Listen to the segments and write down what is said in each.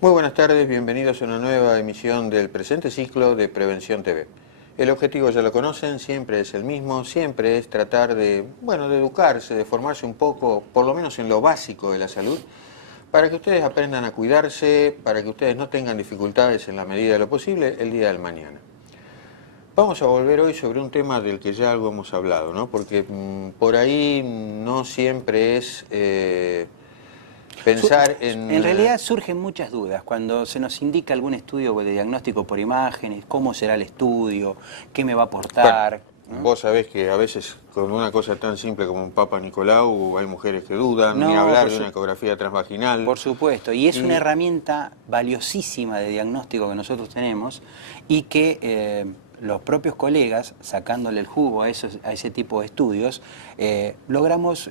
Muy buenas tardes, bienvenidos a una nueva emisión del presente ciclo de Prevención TV. El objetivo ya lo conocen, siempre es el mismo, siempre es tratar de educarse, de formarse un poco, por lo menos en lo básico de la salud, para que ustedes aprendan a cuidarse, para que ustedes no tengan dificultades en la medida de lo posible el día del mañana. Vamos a volver hoy sobre un tema del que ya algo hemos hablado, ¿no? Porque por ahí no siempre es pensar en... En realidad surgen muchas dudas cuando se nos indica algún estudio de diagnóstico por imágenes, cómo será el estudio, qué me va a aportar. Bueno, vos sabés que a veces con una cosa tan simple como un Papa Nicolau hay mujeres que dudan, ni hablar de una ecografía transvaginal. Por supuesto, y es una herramienta valiosísima de diagnóstico que nosotros tenemos y que los propios colegas, sacándole el jugo a ese tipo de estudios, logramos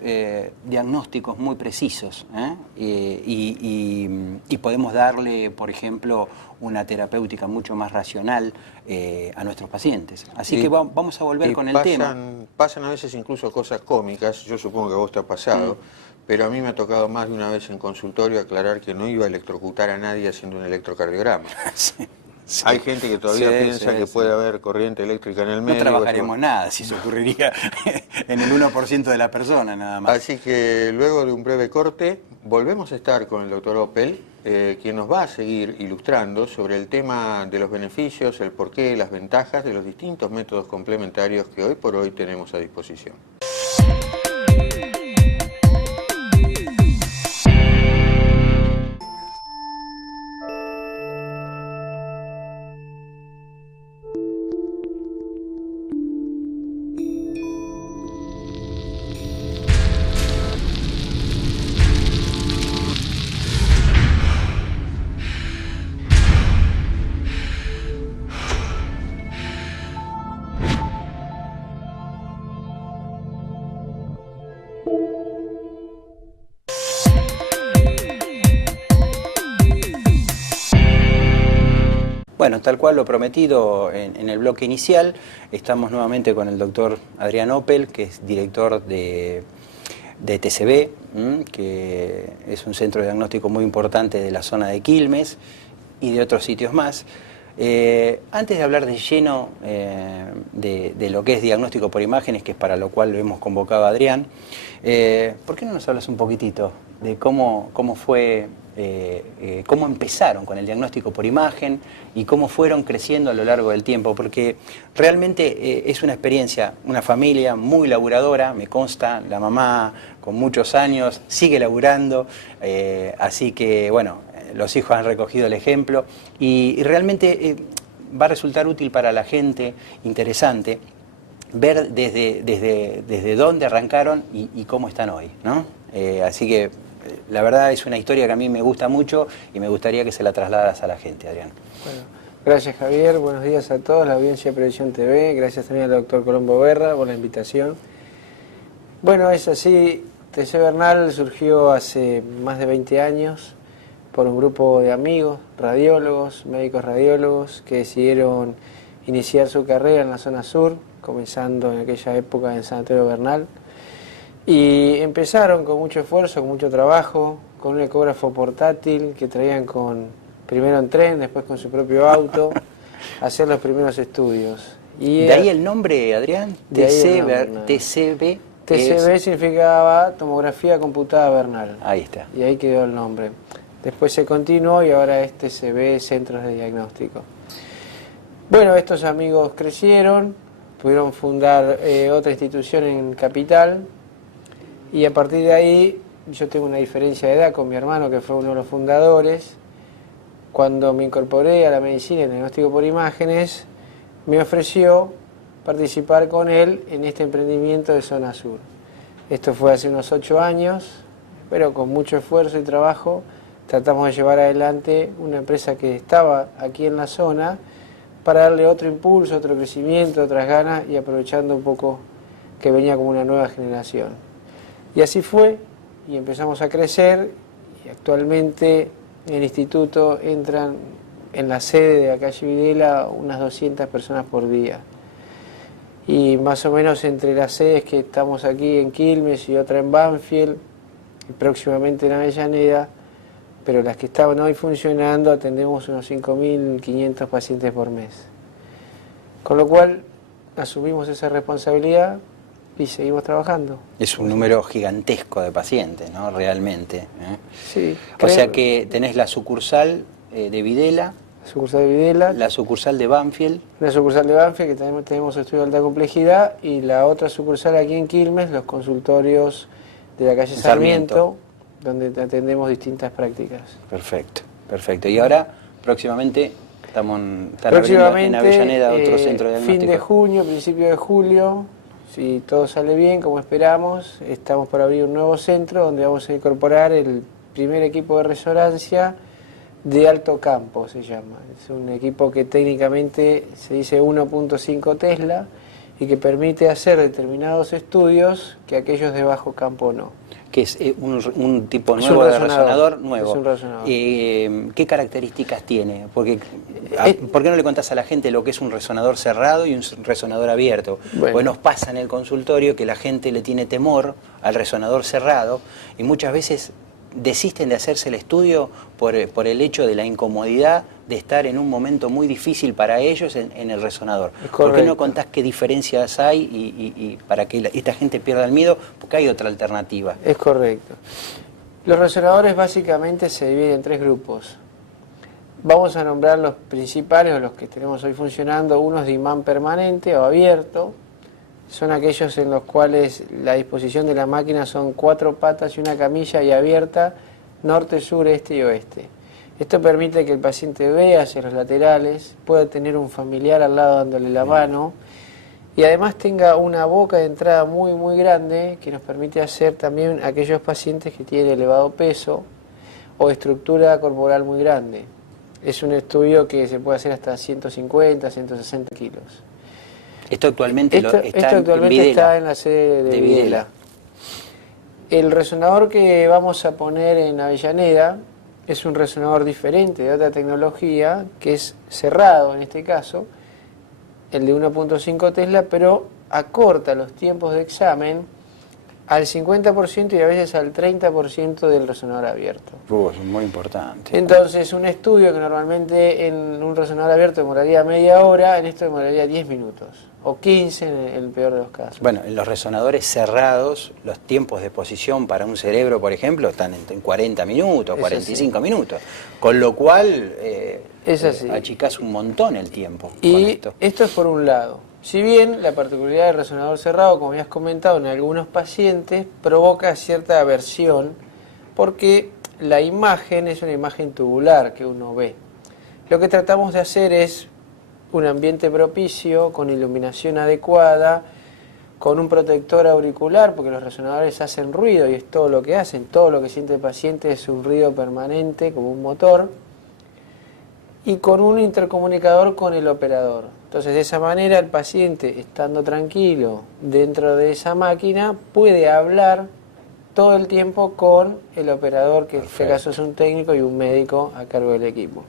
diagnósticos muy precisos, y podemos darle, por ejemplo, una terapéutica mucho más racional a nuestros pacientes. Así que vamos a volver con el tema. Pasan a veces incluso cosas cómicas, yo supongo que a vos te ha pasado, pero a mí me ha tocado más de una vez en consultorio aclarar que no iba a electrocutar a nadie haciendo un electrocardiograma. Sí. Sí. Hay gente que todavía piensa que puede haber corriente eléctrica en el medio. No trabajaríamos nada si eso ocurriría en el 1% de la persona nada más. Así que luego de un breve corte volvemos a estar con el doctor Oppel, quien nos va a seguir ilustrando sobre el tema de los beneficios, el porqué, las ventajas de los distintos métodos complementarios que hoy por hoy tenemos a disposición. Bueno, tal cual lo prometido en el bloque inicial, estamos nuevamente con el doctor Adrián Oppel, que es director de TCB, que es un centro de diagnóstico muy importante de la zona de Quilmes y de otros sitios más. Antes de hablar de lleno de lo que es diagnóstico por imágenes, que es para lo cual lo hemos convocado a Adrián, ¿por qué no nos hablas un poquitito de cómo fue cómo empezaron con el diagnóstico por imagen y cómo fueron creciendo a lo largo del tiempo, porque realmente es una experiencia, una familia muy laburadora, me consta, la mamá con muchos años sigue laburando, así que bueno, los hijos han recogido el ejemplo y realmente va a resultar útil para la gente, interesante, ver desde dónde arrancaron y cómo están hoy, ¿no? Así que la verdad es una historia que a mí me gusta mucho y me gustaría que se la trasladaras a la gente, Adrián. Bueno, gracias Javier, buenos días a todos, la audiencia de Previsión TV, gracias también al doctor Colombo Berra por la invitación. Bueno, es así, TC Bernal surgió hace más de 20 años por un grupo de amigos, radiólogos, médicos radiólogos, que decidieron iniciar su carrera en la zona sur, comenzando en aquella época en San Antonio Bernal. Y empezaron con mucho esfuerzo, con mucho trabajo, con un ecógrafo portátil que traían primero en tren, después con su propio auto, a hacer los primeros estudios. Y ¿De ahí el nombre, Adrián? TCB. TCB significaba tomografía computada Bernal. Ahí está. Y ahí quedó el nombre. Después se continuó y ahora es TCB, Centros de Diagnóstico. Bueno, estos amigos crecieron, pudieron fundar otra institución en Capital, y a partir de ahí yo tengo una diferencia de edad con mi hermano, que fue uno de los fundadores. Cuando me incorporé a la medicina y el diagnóstico por imágenes, me ofreció participar con él en este emprendimiento de Zona Sur. Esto fue hace unos 8 años, pero con mucho esfuerzo y trabajo tratamos de llevar adelante una empresa que estaba aquí en la zona para darle otro impulso, otro crecimiento, otras ganas y aprovechando un poco que venía como una nueva generación. Y así fue, y empezamos a crecer, y actualmente en el instituto entran en la sede de la calle Videla unas 200 personas por día. Y más o menos entre las sedes que estamos aquí en Quilmes y otra en Banfield, y próximamente en Avellaneda, pero las que estaban hoy funcionando atendemos unos 5.500 pacientes por mes. Con lo cual asumimos esa responsabilidad y seguimos trabajando. Es un número gigantesco de pacientes, ¿no? Realmente. Sí. O sea que tenés la sucursal de Videla, la sucursal de Videla, la sucursal de Banfield. La sucursal de Banfield, que también tenemos estudio de alta complejidad, y la otra sucursal aquí en Quilmes, los consultorios de la calle Sarmiento, donde atendemos distintas prácticas. Perfecto, perfecto. Y ahora, próximamente, están abriendo en Avellaneda otro centro de diagnóstico. Fin de junio, principio de julio, si todo sale bien, como esperamos, estamos por abrir un nuevo centro donde vamos a incorporar el primer equipo de resonancia de alto campo, se llama. Es un equipo que técnicamente se dice 1.5 Tesla y que permite hacer determinados estudios que aquellos de bajo campo no. Que es un tipo nuevo de resonador nuevo. Es un resonador. ¿Qué características tiene? Porque, ¿por qué no le contás a la gente lo que es un resonador cerrado y un resonador abierto? Bueno. Pues nos pasa en el consultorio que la gente le tiene temor al resonador cerrado y muchas veces desisten de hacerse el estudio por el hecho de la incomodidad de estar en un momento muy difícil para ellos en el resonador. ¿Por qué no contás qué diferencias hay y para que esta gente pierda el miedo? Porque hay otra alternativa. Es correcto. Los resonadores básicamente se dividen en 3 grupos. Vamos a nombrar los principales, o los que tenemos hoy funcionando. Uno es de imán permanente o abierto. Son aquellos en los cuales la disposición de la máquina son 4 patas y una camilla y abierta norte, sur, este y oeste. Esto permite que el paciente vea hacia los laterales, pueda tener un familiar al lado dándole la mano y además tenga una boca de entrada muy muy grande que nos permite hacer también aquellos pacientes que tienen elevado peso o estructura corporal muy grande. Es un estudio que se puede hacer hasta 150, 160 kilos. Esto actualmente está en la sede de Videla. El resonador que vamos a poner en Avellaneda es un resonador diferente, de otra tecnología, que es cerrado en este caso, el de 1.5 Tesla, pero acorta los tiempos de examen al 50% y a veces al 30% del resonador abierto. Es muy importante. Entonces, un estudio que normalmente en un resonador abierto demoraría media hora, en esto demoraría 10 minutos, o 15 en el peor de los casos. Bueno, en los resonadores cerrados, los tiempos de exposición para un cerebro, por ejemplo, están en 40 minutos, 45 minutos, con lo cual es así. achicás un montón el tiempo. Y esto es por un lado. Si bien la particularidad del resonador cerrado, como habías comentado, en algunos pacientes provoca cierta aversión porque la imagen es una imagen tubular que uno ve. Lo que tratamos de hacer es un ambiente propicio, con iluminación adecuada, con un protector auricular, porque los resonadores hacen ruido y es todo lo que hacen, todo lo que siente el paciente es un ruido permanente como un motor, y con un intercomunicador con el operador. Entonces, de esa manera, el paciente, estando tranquilo dentro de esa máquina, puede hablar todo el tiempo con el operador, que en este caso es un técnico y un médico a cargo del equipo.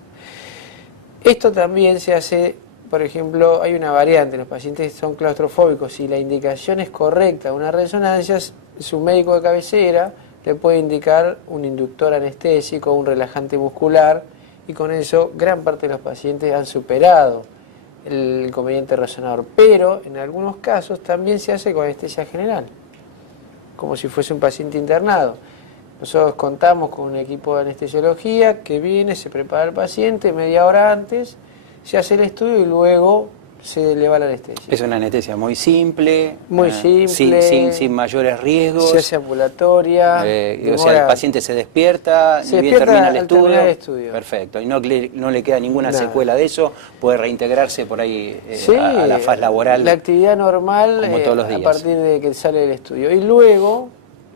Esto también se hace, por ejemplo, hay una variante, los pacientes son claustrofóbicos, si la indicación es correcta, una resonancia, su médico de cabecera le puede indicar un inductor anestésico, un relajante muscular, y con eso gran parte de los pacientes han superado el inconveniente resonador. Pero en algunos casos también se hace con anestesia general, como si fuese un paciente internado. Nosotros contamos con un equipo de anestesiología que viene, se prepara el paciente media hora antes, se hace el estudio y luego se le va la anestesia. Es una anestesia muy simple. Muy simple. Sin mayores riesgos. Se hace ambulatoria. O sea, el paciente se despierta, ni bien termina el estudio. Perfecto. Y no le queda ninguna secuela de eso. Puede reintegrarse por ahí a la faz laboral. La actividad normal como todos los días. A partir de que sale del estudio. Y luego,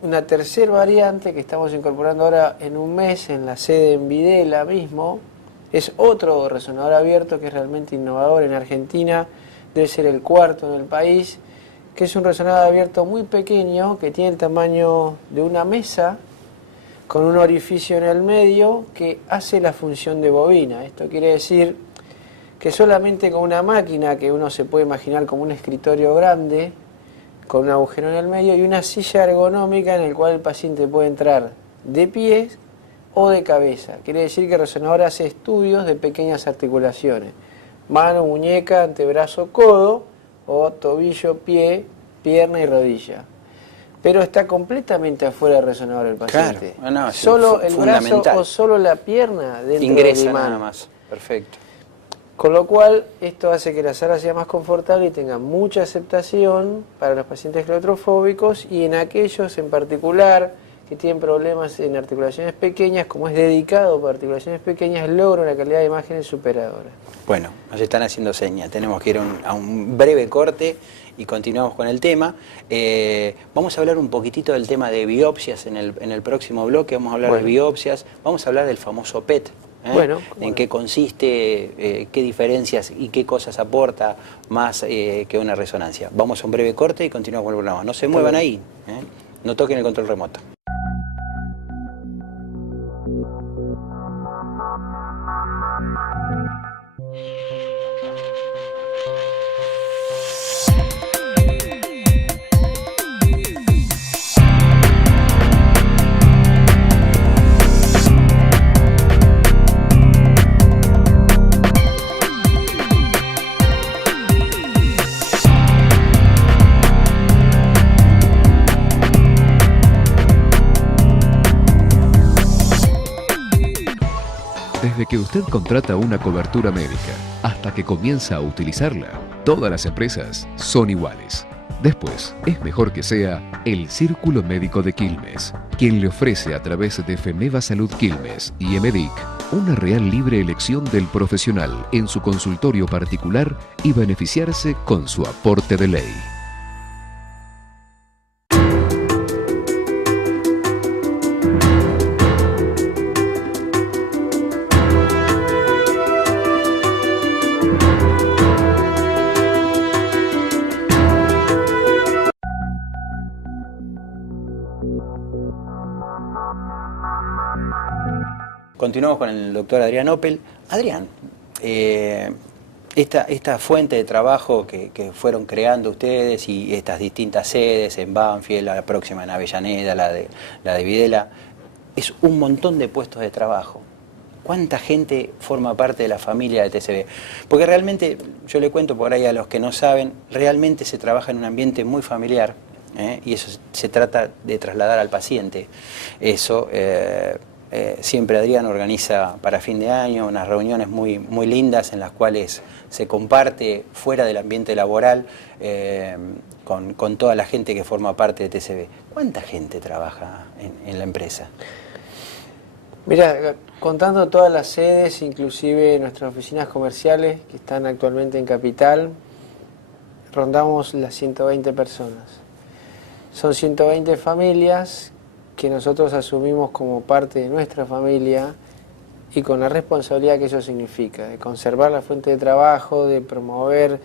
una tercera variante que estamos incorporando ahora en un mes en la sede en Videla mismo, es otro resonador abierto que es realmente innovador en Argentina, debe ser el cuarto en el país, que es un resonador abierto muy pequeño, que tiene el tamaño de una mesa, con un orificio en el medio, que hace la función de bobina. Esto quiere decir que solamente con una máquina, que uno se puede imaginar como un escritorio grande, con un agujero en el medio, y una silla ergonómica en el cual el paciente puede entrar de pies o de cabeza. Quiere decir que el resonador hace estudios de pequeñas articulaciones: mano, muñeca, antebrazo, codo, o tobillo, pie, pierna y rodilla. Pero está completamente afuera del resonador el paciente. Claro. No, solo el brazo o solo la pierna dentro ingresa del imán. Nada más. Perfecto. Con lo cual, esto hace que la sala sea más confortable y tenga mucha aceptación para los pacientes claustrofóbicos, y en aquellos en particular que tienen problemas en articulaciones pequeñas, como es dedicado para articulaciones pequeñas, logra una calidad de imágenes superadora. Bueno, nos están haciendo señas, tenemos que ir a un breve corte y continuamos con el tema. Vamos a hablar un poquitito del tema de biopsias en el próximo bloque, vamos a hablar de biopsias, vamos a hablar del famoso PET. En qué consiste, qué diferencias y qué cosas aporta más que una resonancia. Vamos a un breve corte y continuamos con el programa. No se muevan ahí, no toquen el control remoto. Desde que usted contrata una cobertura médica hasta que comienza a utilizarla, todas las empresas son iguales. Después, es mejor que sea el Círculo Médico de Quilmes, quien le ofrece a través de FEMEVA Salud Quilmes y EMEDIC una real libre elección del profesional en su consultorio particular y beneficiarse con su aporte de ley. Continuamos con el doctor Adrián Oppel. Adrián, esta fuente de trabajo que fueron creando ustedes y estas distintas sedes en Banfield, la próxima en Avellaneda, la de Videla, es un montón de puestos de trabajo. ¿Cuánta gente forma parte de la familia de TCB? Porque realmente, yo le cuento por ahí a los que no saben, realmente se trabaja en un ambiente muy familiar, y eso se trata de trasladar al paciente. Eso, siempre Adrián organiza para fin de año unas reuniones muy, muy lindas en las cuales se comparte fuera del ambiente laboral con toda la gente que forma parte de TCB. ¿Cuánta gente trabaja en la empresa? Mira, contando todas las sedes, inclusive nuestras oficinas comerciales que están actualmente en Capital, rondamos las 120 personas. Son 120 familias que nosotros asumimos como parte de nuestra familia y con la responsabilidad que eso significa, de conservar la fuente de trabajo, de promover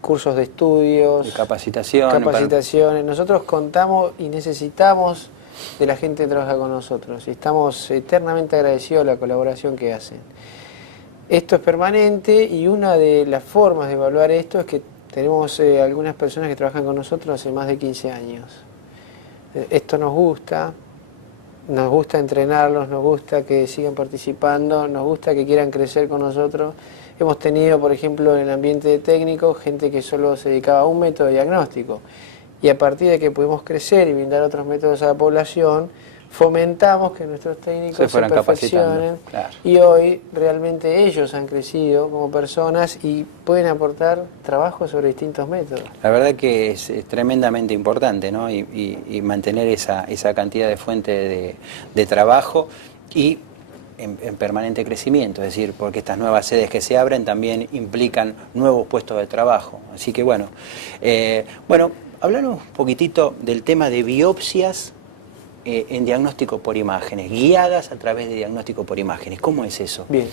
cursos de estudios, de capacitaciones. Nosotros contamos y necesitamos de la gente que trabaja con nosotros y estamos eternamente agradecidos a la colaboración que hacen. Esto es permanente y una de las formas de evaluar esto es que tenemos algunas personas que trabajan con nosotros hace más de 15 años. Esto nos gusta entrenarlos, nos gusta que sigan participando, nos gusta que quieran crecer con nosotros. Hemos tenido, por ejemplo, en el ambiente de técnico, gente que solo se dedicaba a un método de diagnóstico. Y a partir de que pudimos crecer y brindar otros métodos a la población, fomentamos que nuestros técnicos se perfeccionen. Claro. Y hoy realmente ellos han crecido como personas y pueden aportar trabajo sobre distintos métodos. La verdad que es tremendamente importante, ¿no? Y mantener esa cantidad de fuente de trabajo y en permanente crecimiento, es decir, porque estas nuevas sedes que se abren también implican nuevos puestos de trabajo. Así que bueno, hablanos un poquitito del tema de biopsias en diagnóstico por imágenes, guiadas a través de diagnóstico por imágenes. ¿Cómo es eso? Bien.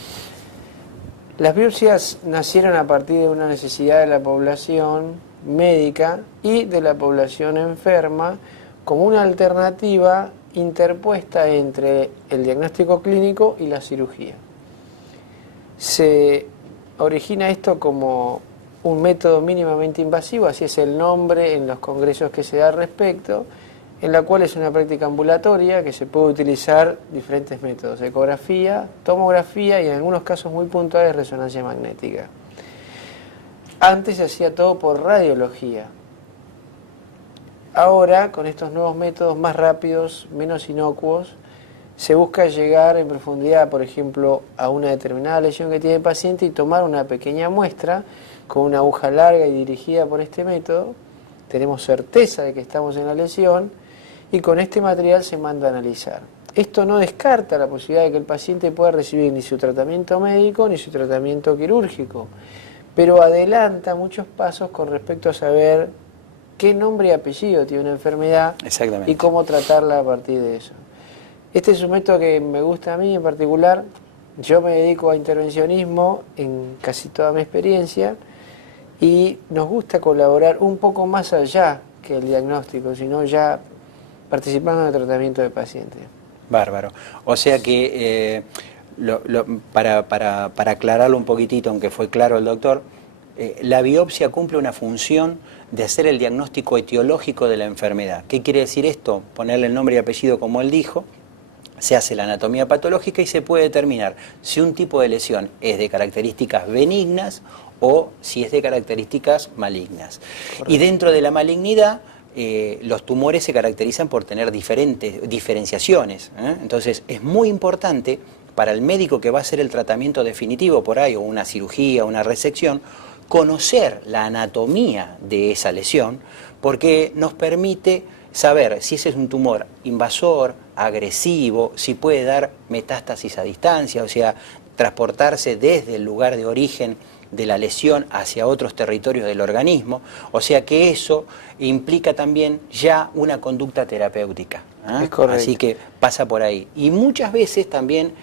Las biopsias nacieron a partir de una necesidad de la población médica y de la población enferma como una alternativa interpuesta entre el diagnóstico clínico y la cirugía. Se origina esto como un método mínimamente invasivo, así es el nombre en los congresos que se da al respecto, en la cual es una práctica ambulatoria que se puede utilizar diferentes métodos, ecografía, tomografía y en algunos casos muy puntuales resonancia magnética. Antes se hacía todo por radiología. Ahora, con estos nuevos métodos más rápidos, menos inocuos, se busca llegar en profundidad, por ejemplo, a una determinada lesión que tiene el paciente y tomar una pequeña muestra con una aguja larga y dirigida por este método. Tenemos certeza de que estamos en la lesión y con este material se manda a analizar. Esto no descarta la posibilidad de que el paciente pueda recibir ni su tratamiento médico ni su tratamiento quirúrgico, pero adelanta muchos pasos con respecto a saber qué nombre y apellido tiene una enfermedad y cómo tratarla a partir de eso. Este es un método que me gusta a mí en particular. Yo me dedico a intervencionismo en casi toda mi experiencia y nos gusta colaborar un poco más allá que el diagnóstico, sino ya participando en el tratamiento de pacientes. Bárbaro. O sea que, para aclararlo un poquitito, aunque fue claro el doctor, la biopsia cumple una función de hacer el diagnóstico etiológico de la enfermedad. ¿Qué quiere decir esto? Ponerle el nombre y apellido como él dijo, se hace la anatomía patológica y se puede determinar si un tipo de lesión es de características benignas o si es de características malignas. Correcto. Y dentro de la malignidad, los tumores se caracterizan por tener diferentes diferenciaciones, ¿eh? Entonces es muy importante para el médico que va a hacer el tratamiento definitivo por ahí, o una cirugía, una resección, conocer la anatomía de esa lesión, porque nos permite saber si ese es un tumor invasor, agresivo, si puede dar metástasis a distancia, o sea, transportarse desde el lugar de origen de la lesión hacia otros territorios del organismo, o sea que eso implica también ya una conducta terapéutica, ¿eh? Es correcto. Así que pasa por ahí. Y muchas veces también,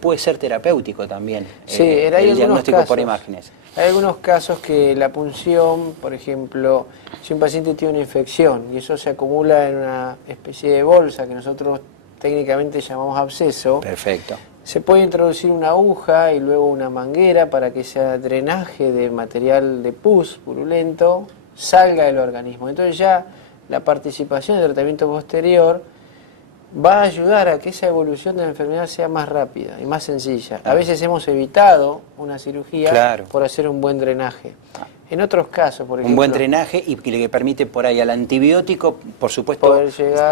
puede ser terapéutico también, sí, el diagnóstico por imágenes. Hay algunos casos que la punción, por ejemplo, si un paciente tiene una infección y eso se acumula en una especie de bolsa que nosotros técnicamente llamamos absceso. Perfecto. Se puede introducir una aguja y luego una manguera para que ese drenaje de material de pus purulento salga del organismo. Entonces ya la participación del tratamiento posterior va a ayudar a que esa evolución de la enfermedad sea más rápida y más sencilla. A veces hemos evitado una cirugía por hacer un buen drenaje. En otros casos, por ejemplo... Un buen drenaje y que le permite por ahí al antibiótico, por supuesto,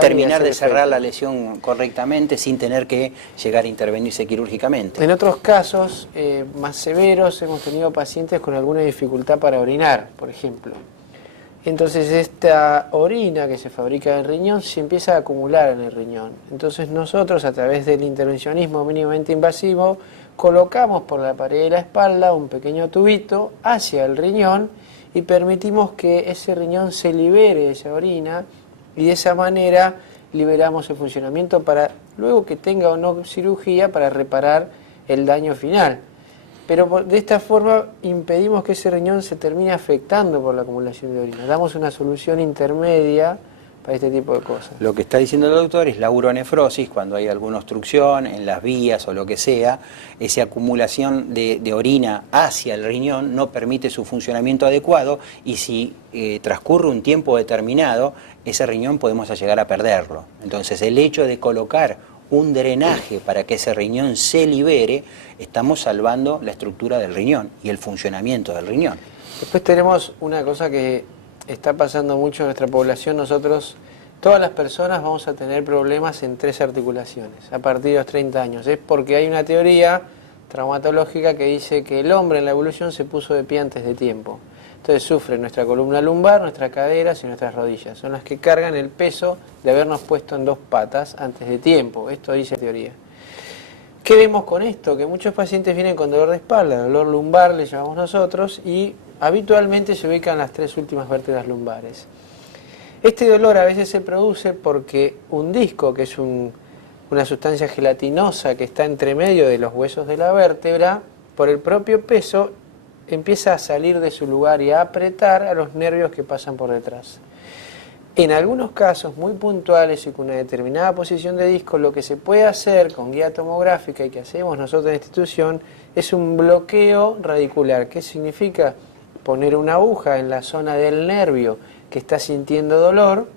terminar de cerrar la lesión correctamente sin tener que llegar a intervenirse quirúrgicamente. En otros casos más severos hemos tenido pacientes con alguna dificultad para orinar, por ejemplo. Entonces esta orina que se fabrica en el riñón se empieza a acumular en el riñón. Entonces nosotros, a través del intervencionismo mínimamente invasivo, colocamos por la pared de la espalda un pequeño tubito hacia el riñón y permitimos que ese riñón se libere esa orina y de esa manera liberamos el funcionamiento para luego que tenga o no cirugía para reparar el daño final. Pero de esta forma impedimos que ese riñón se termine afectando por la acumulación de orina. Damos una solución intermedia para este tipo de cosas. Lo que está diciendo el doctor es la uronefrosis, cuando hay alguna obstrucción en las vías o lo que sea, esa acumulación de orina hacia el riñón no permite su funcionamiento adecuado y si transcurre un tiempo determinado, ese riñón podemos llegar a perderlo. Entonces el hecho de colocar un drenaje para que ese riñón se libere, estamos salvando la estructura del riñón y el funcionamiento del riñón. Después tenemos una cosa que está pasando mucho en nuestra población. Nosotros, todas las personas vamos a tener problemas en 3 articulaciones a partir de los 30 años. Es porque hay una teoría traumatológica que dice que el hombre en la evolución se puso de pie antes de tiempo. Entonces sufre nuestra columna lumbar, nuestras caderas y nuestras rodillas. Son las que cargan el peso de habernos puesto en 2 patas antes de tiempo. Esto dice teoría. ¿Qué vemos con esto? Que muchos pacientes vienen con dolor de espalda, dolor lumbar le llamamos nosotros, y habitualmente se ubican las 3 últimas vértebras lumbares. Este dolor a veces se produce porque un disco, que es una sustancia gelatinosa que está entre medio de los huesos de la vértebra, por el propio peso empieza a salir de su lugar y a apretar a los nervios que pasan por detrás. En algunos casos muy puntuales y con una determinada posición de disco, lo que se puede hacer con guía tomográfica y que hacemos nosotros en la institución es un bloqueo radicular. ¿Qué significa? Poner una aguja en la zona del nervio que está sintiendo dolor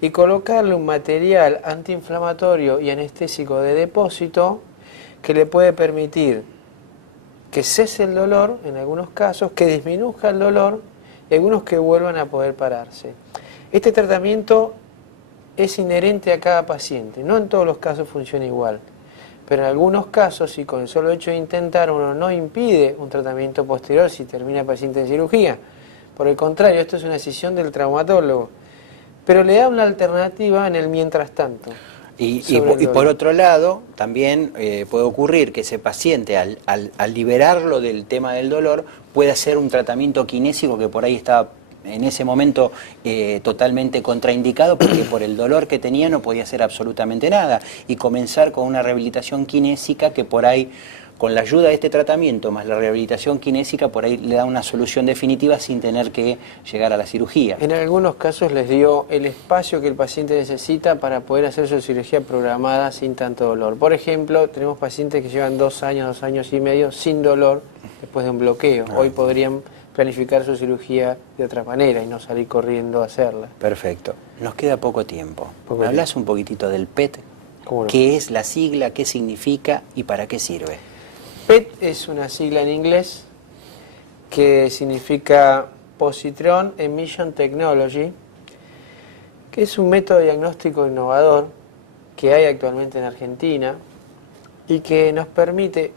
y colocarle un material antiinflamatorio y anestésico de depósito que le puede permitir que cese el dolor en algunos casos, que disminuzca el dolor y algunos que vuelvan a poder pararse. Este tratamiento es inherente a cada paciente, no en todos los casos funciona igual, pero en algunos casos, y con el solo hecho de intentar, uno no impide un tratamiento posterior si termina el paciente en cirugía. Por el contrario, esto es una decisión del traumatólogo, pero le da una alternativa en el mientras tanto. Y por otro lado, también puede ocurrir que ese paciente, al liberarlo del tema del dolor, puede hacer un tratamiento kinésico que por ahí está en ese momento totalmente contraindicado, porque por el dolor que tenía no podía hacer absolutamente nada, y comenzar con una rehabilitación kinésica que por ahí, con la ayuda de este tratamiento más la rehabilitación kinésica, por ahí le da una solución definitiva sin tener que llegar a la cirugía. En algunos casos les dio el espacio que el paciente necesita para poder hacer su cirugía programada sin tanto dolor. Por ejemplo, tenemos pacientes que llevan 2 años, 2 años y medio sin dolor después de un bloqueo. Hoy podrían planificar su cirugía de otra manera y no salir corriendo a hacerla. Perfecto. Nos queda poco tiempo. ¿Me hablas un poquitito del PET? ¿Cómo no? ¿Qué es la sigla? ¿Qué significa? ¿Y para qué sirve? PET es una sigla en inglés que significa Positron Emission Technology, que es un método diagnóstico innovador que hay actualmente en Argentina y que nos permite,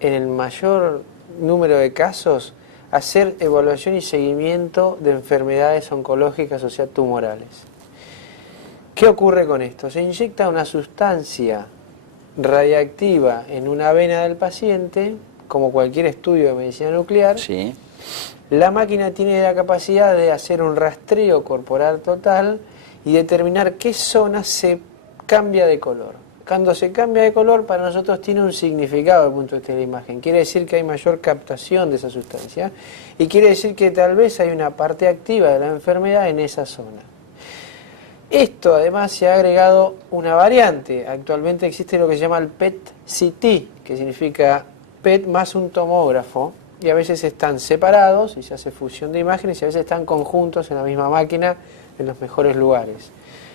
en el mayor número de casos, hacer evaluación y seguimiento de enfermedades oncológicas, o sea, tumorales. ¿Qué ocurre con esto? Se inyecta una sustancia radiactiva en una vena del paciente, como cualquier estudio de medicina nuclear. Sí. La máquina tiene la capacidad de hacer un rastreo corporal total y determinar qué zona se cambia de color. Cuando se cambia de color, para nosotros tiene un significado desde el punto de vista de la imagen. Quiere decir que hay mayor captación de esa sustancia y quiere decir que tal vez hay una parte activa de la enfermedad en esa zona. Esto además se ha agregado una variante. Actualmente existe lo que se llama el PET-CT, que significa PET más un tomógrafo, y a veces están separados y se hace fusión de imágenes y a veces están conjuntos en la misma máquina en los mejores lugares.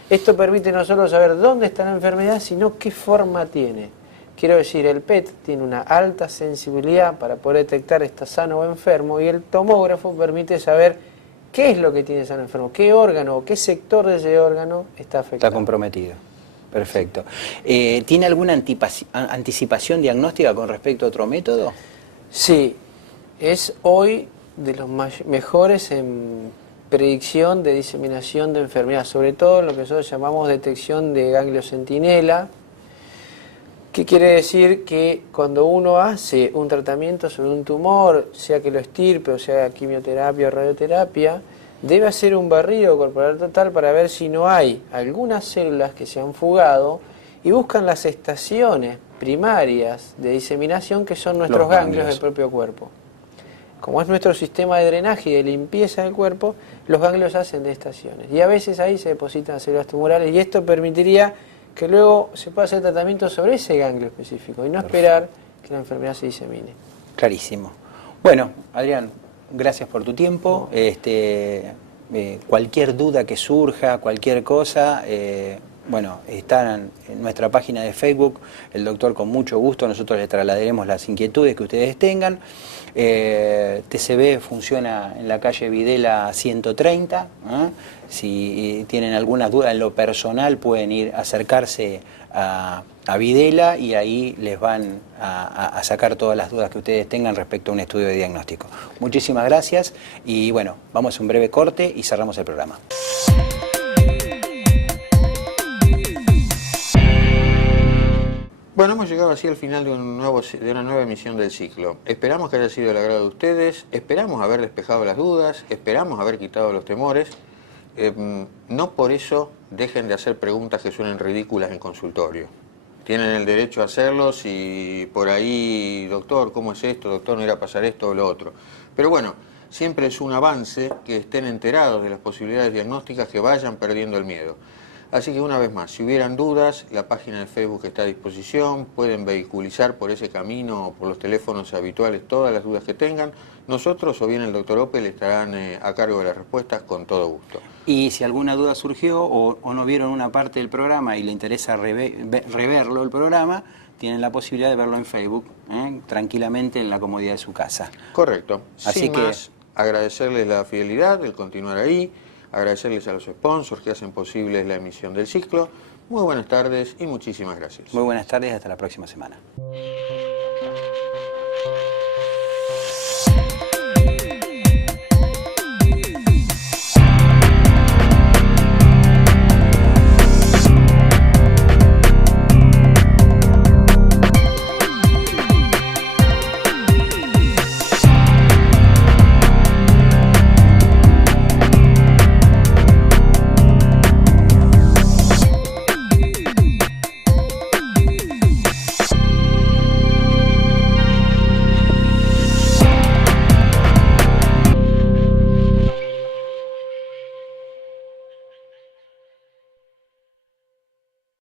Esto permite no solo saber dónde está la enfermedad, sino qué forma tiene. Quiero decir, el PET tiene una alta sensibilidad para poder detectar está sano o enfermo, y el tomógrafo permite saber qué es lo que tiene sano o enfermo, qué órgano o qué sector de ese órgano está afectado. Está comprometido. Perfecto. ¿Tiene alguna anticipación diagnóstica con respecto a otro método? Sí, es hoy de los mejores en predicción de diseminación de enfermedad, sobre todo en lo que nosotros llamamos detección de ganglio centinela, que quiere decir que cuando uno hace un tratamiento sobre un tumor, sea que lo estirpe o sea quimioterapia o radioterapia, debe hacer un barrido corporal total para ver si no hay algunas células que se han fugado y buscan las estaciones primarias de diseminación que son nuestros ganglios del propio cuerpo. Como es nuestro sistema de drenaje y de limpieza del cuerpo, los ganglios hacen de estaciones. Y a veces ahí se depositan células tumorales y esto permitiría que luego se pueda hacer tratamiento sobre ese ganglio específico y no esperar que la enfermedad se disemine. Clarísimo. Bueno, Adrián, gracias por tu tiempo. Cualquier duda que surja, cualquier cosa, bueno, está en nuestra página de Facebook, el doctor con mucho gusto, nosotros le trasladaremos las inquietudes que ustedes tengan. TCB funciona en la calle Videla 130, si tienen alguna duda en lo personal pueden ir a acercarse a Videla y ahí les van a sacar todas las dudas que ustedes tengan respecto a un estudio de diagnóstico. Muchísimas gracias y bueno, vamos a un breve corte y cerramos el programa. Bueno, hemos llegado así al final de una nueva emisión del ciclo. Esperamos que haya sido del agrado de ustedes, esperamos haber despejado las dudas, esperamos haber quitado los temores. No por eso dejen de hacer preguntas que suenen ridículas en consultorio. Tienen el derecho a hacerlos y por ahí, doctor, ¿cómo es esto? Doctor, ¿no irá a pasar esto o lo otro? Pero bueno, siempre es un avance que estén enterados de las posibilidades diagnósticas, que vayan perdiendo el miedo. Así que una vez más, si hubieran dudas, la página de Facebook está a disposición, pueden vehiculizar por ese camino o por los teléfonos habituales todas las dudas que tengan. Nosotros o bien el doctor Opel estarán a cargo de las respuestas con todo gusto. Y si alguna duda surgió o no vieron una parte del programa y le interesa reverlo el programa, tienen la posibilidad de verlo en Facebook, tranquilamente en la comodidad de su casa. Correcto. Así Sin que más, agradecerles la fidelidad, el continuar ahí, agradecerles a los sponsors que hacen posible la emisión del ciclo. Muy buenas tardes y muchísimas gracias. Muy buenas tardes, hasta la próxima semana.